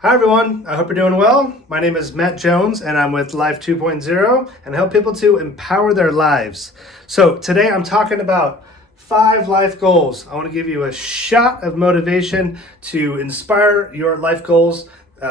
Hi everyone, I hope you're doing well. My name is Matt Jones and I'm with Life 2.0 and help people to empower their lives. So today I'm talking about 5 life goals. I want to give you a shot of motivation to inspire your life goals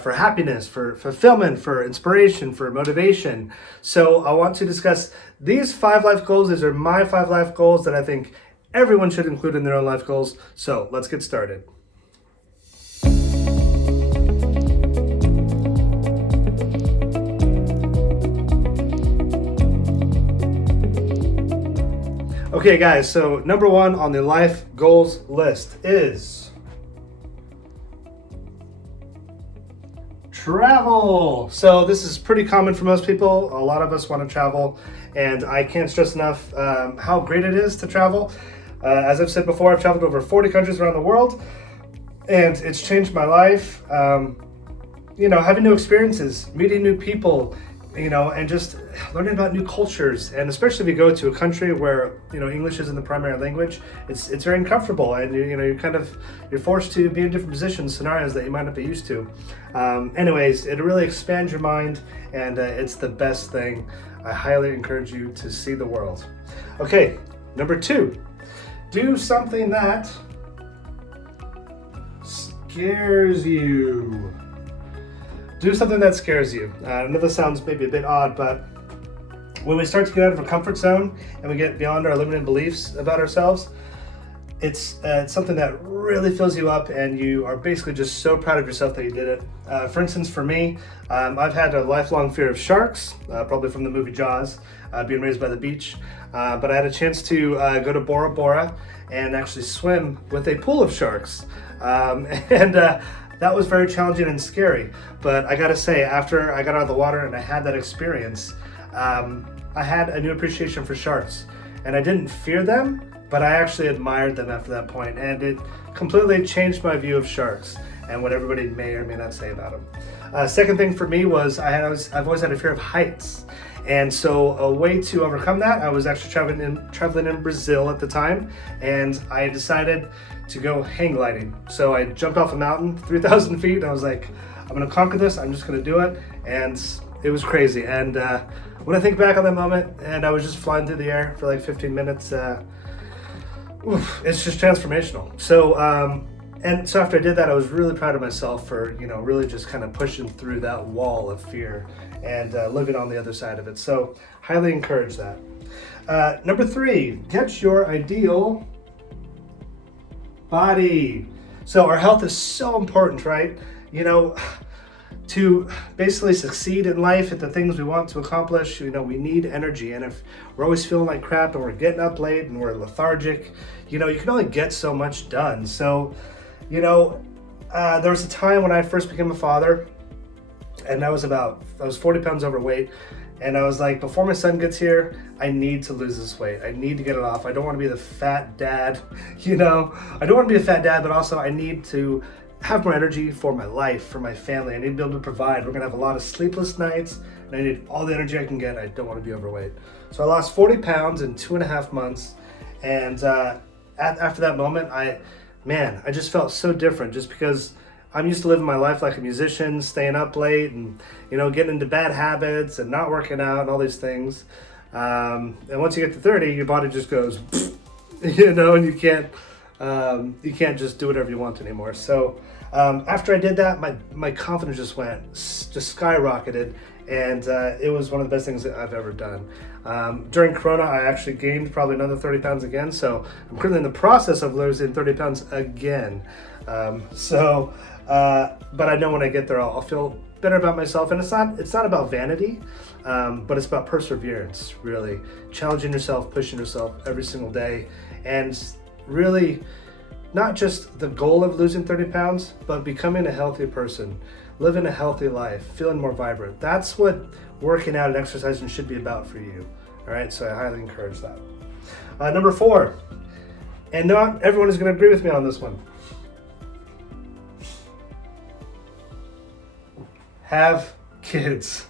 for happiness, for fulfillment, for inspiration, for motivation. So I want to discuss these 5 life goals. These are my 5 life goals that I think everyone should include in their own life goals. So let's get started. Okay, guys, so number 1 on the life goals list is travel. So this is pretty common for most people. A lot of us want to travel, and I can't stress enough how great it is to travel. As I've said before, I've traveled to over 40 countries around the world, and it's changed my life. Having new experiences, meeting new people, and just learning about new cultures. And especially if you go to a country where, English isn't the primary language, it's very uncomfortable, and you're forced to be in different positions, scenarios that you might not be used to. Anyways, it really expands your mind, and it's the best thing. I highly encourage you to see the world. Okay, number 2, do something that scares you. Do something that scares you. I know this sounds maybe a bit odd, but when we start to get out of our comfort zone and we get beyond our limited beliefs about ourselves, it's something that really fills you up, and you are basically just so proud of yourself that you did it. For instance, for me, I've had a lifelong fear of sharks, probably from the movie Jaws, being raised by the beach. But I had a chance to go to Bora Bora and actually swim with a pool of sharks. That was very challenging and scary, but I gotta say, after I got out of the water and I had that experience, I had a new appreciation for sharks. And I didn't fear them, but I actually admired them after that point, and it completely changed my view of sharks and what everybody may or may not say about them. Second thing for me was I've always had a fear of heights. And so a way to overcome that, I was actually traveling in Brazil at the time, and I decided to go hang gliding. So I jumped off a mountain, 3,000 feet, and I was like, I'm gonna conquer this, I'm just gonna do it. And it was crazy. And when I think back on that moment, and I was just flying through the air for like 15 minutes, it's just transformational. So after I did that, I was really proud of myself for, really just kind of pushing through that wall of fear and living on the other side of it. So highly encourage that. Number 3, get your ideal body. So our health is so important, right? To basically succeed in life at the things we want to accomplish, we need energy. And if we're always feeling like crap and we're getting up late and we're lethargic, you can only get so much done. So, there was a time when I first became a father, and I was 40 pounds overweight. And I was like, before my son gets here, I need to lose this weight. I need to get it off. I don't want to be the fat dad, I don't want to be a fat dad, but also I need to have more energy for my life, for my family. I need to be able to provide. We're going to have a lot of sleepless nights, and I need all the energy I can get. I don't want to be overweight. So I lost 40 pounds in 2.5 months. And after that moment, I just felt so different, just because I'm used to living my life like a musician, staying up late and, getting into bad habits and not working out and all these things. And once you get to 30, your body just goes, and you can't just do whatever you want anymore. So after I did that, my confidence just skyrocketed, and it was one of the best things that I've ever done. During Corona, I actually gained probably another 30 pounds again, so I'm currently in the process of losing 30 pounds again. But I know when I get there, I'll feel better about myself. And it's not about vanity, but it's about perseverance, really challenging yourself, pushing yourself every single day, and really not just the goal of losing 30 pounds, but becoming a healthy person, living a healthy life, feeling more vibrant. That's what working out and exercising should be about for you. All right, so I highly encourage that. Number 4, and not everyone is going to agree with me on this one. Have kids.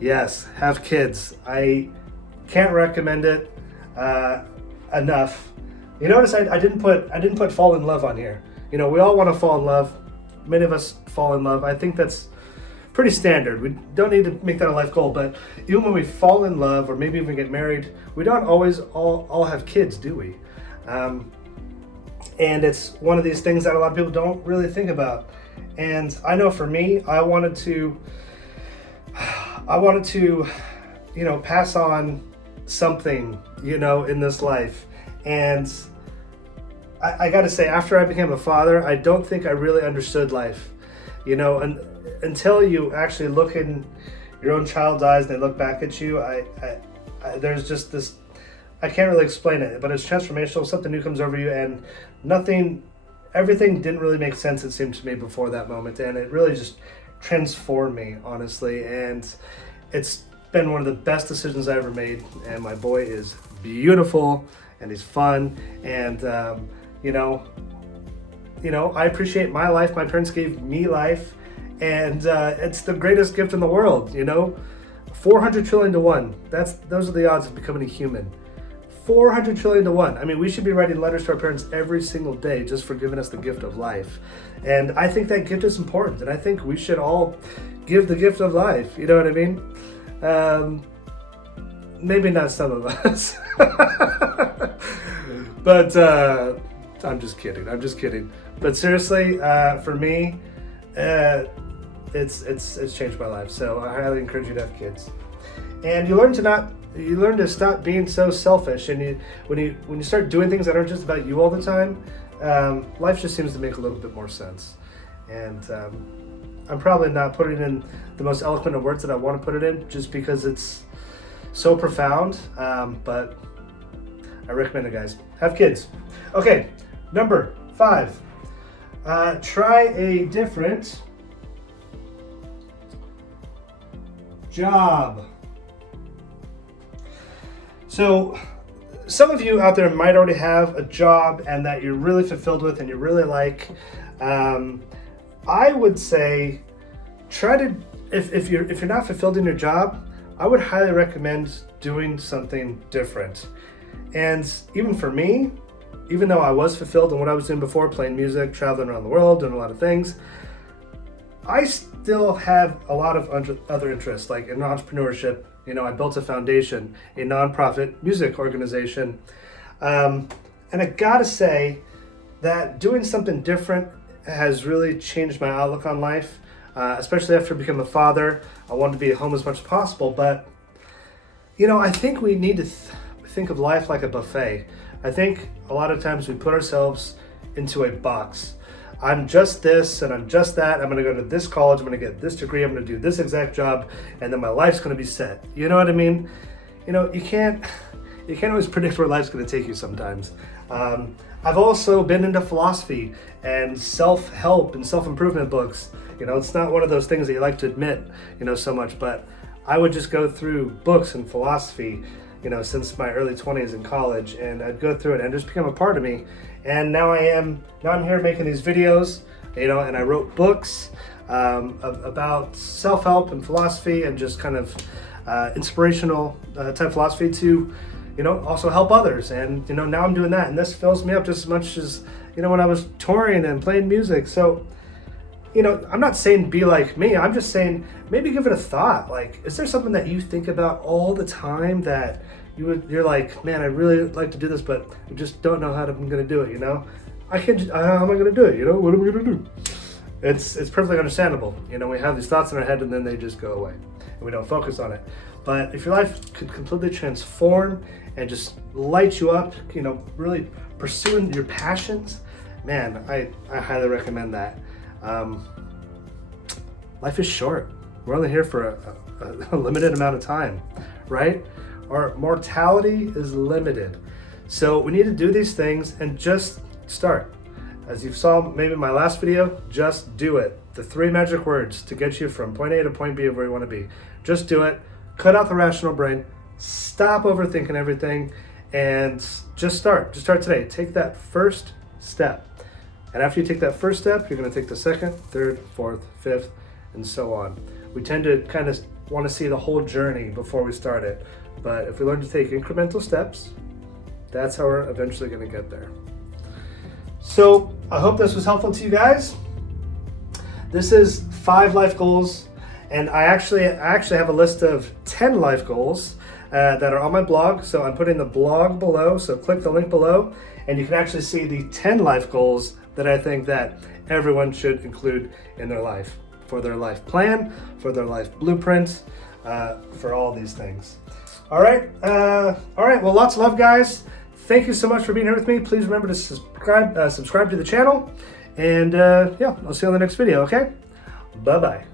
Yes, have kids. I can't recommend it enough. You notice I didn't put fall in love on here. We all want to fall in love. many of us fall in love. I think that's pretty standard. We don't need to make that a life goal, but even when we fall in love or maybe even get married, we don't always all have kids, do we? And it's one of these things that a lot of people don't really think about. And I know for me, I wanted to, pass on something, in this life. And I got to say, after I became a father, I don't think I really understood life, and until you actually look in your own child's eyes and they look back at you, there's just this, I can't really explain it, but it's transformational. Something new comes over you, and everything didn't really make sense, it seemed to me, before that moment. And it really just transformed me, honestly. And it's been one of the best decisions I ever made. And my boy is beautiful and he's fun. And, I appreciate my life. My parents gave me life. And it's the greatest gift in the world, 400 trillion to 1. Those are the odds of becoming a human. 400 trillion to 1. I mean, we should be writing letters to our parents every single day just for giving us the gift of life. And I think that gift is important. And I think we should all give the gift of life. You know what I mean? Maybe not some of us. But I'm just kidding. But seriously, for me, it's changed my life. So I highly encourage you to have kids. And you learn to stop being so selfish, and when you start doing things that aren't just about you all the time, life just seems to make a little bit more sense. And I'm probably not putting in the most eloquent of words that I want to put it in, just because it's so profound. But I recommend it, guys. Have kids. Okay, number 5. Try a different job. So some of you out there might already have a job and that you're really fulfilled with and you really like. I would say try to, if you're not fulfilled in your job, I would highly recommend doing something different. And even for me, even though I was fulfilled in what I was doing before, playing music, traveling around the world, doing a lot of things, I still have a lot of other interests, like in entrepreneurship. I built a foundation, a nonprofit music organization. And I gotta say that doing something different has really changed my outlook on life, especially after becoming a father. I wanted to be at home as much as possible, but I think we need to think of life like a buffet. I think a lot of times we put ourselves into a box. I'm just this and I'm just that. I'm going to go to this college. I'm going to get this degree. I'm going to do this exact job, and then my life's going to be set. You know what I mean? You can't always predict where life's going to take you sometimes. I've also been into philosophy and self-help and self-improvement books. It's not one of those things that you like to admit, so much, but I would just go through books and philosophy, since my early 20s in college, and I'd go through it and it just become a part of me. And now I'm here making these videos, and I wrote books about self-help and philosophy and just kind of inspirational type philosophy to, also help others. And, now I'm doing that, and this fills me up just as much as, when I was touring and playing music. So, I'm not saying be like me. I'm just saying maybe give it a thought. Like, is there something that you think about all the time that you're like, man, I really like to do this, but I just don't know how I'm going to do it, how am I going to do it? What am I going to do? It's perfectly understandable. We have these thoughts in our head and then they just go away and we don't focus on it. But if your life could completely transform and just light you up, really pursuing your passions, man, I highly recommend that. Life is short. We're only here for a limited amount of time, right? Our mortality is limited. So we need to do these things and just start. As you saw maybe in my last video, just do it. The 3 magic words to get you from point A to point B of where you want to be. Just do it. Cut out the rational brain. Stop overthinking everything and just start. Just start today. Take that first step. And after you take that first step, you're going to take the second, third, fourth, fifth, and so on. We tend to kind of want to see the whole journey before we start it. But if we learn to take incremental steps, that's how we're eventually going to get there. So I hope this was helpful to you guys. This is 5 life goals, and I actually have a list of 10 life goals that are on my blog. So I'm putting the blog below, so click the link below, and you can actually see the 10 life goals that I think that everyone should include in their life, for their life plan, for their life blueprint, for all these things. All right, well, lots of love, guys. Thank you so much for being here with me. Please remember to subscribe to the channel. And yeah, I'll see you on the next video, okay? Bye-bye.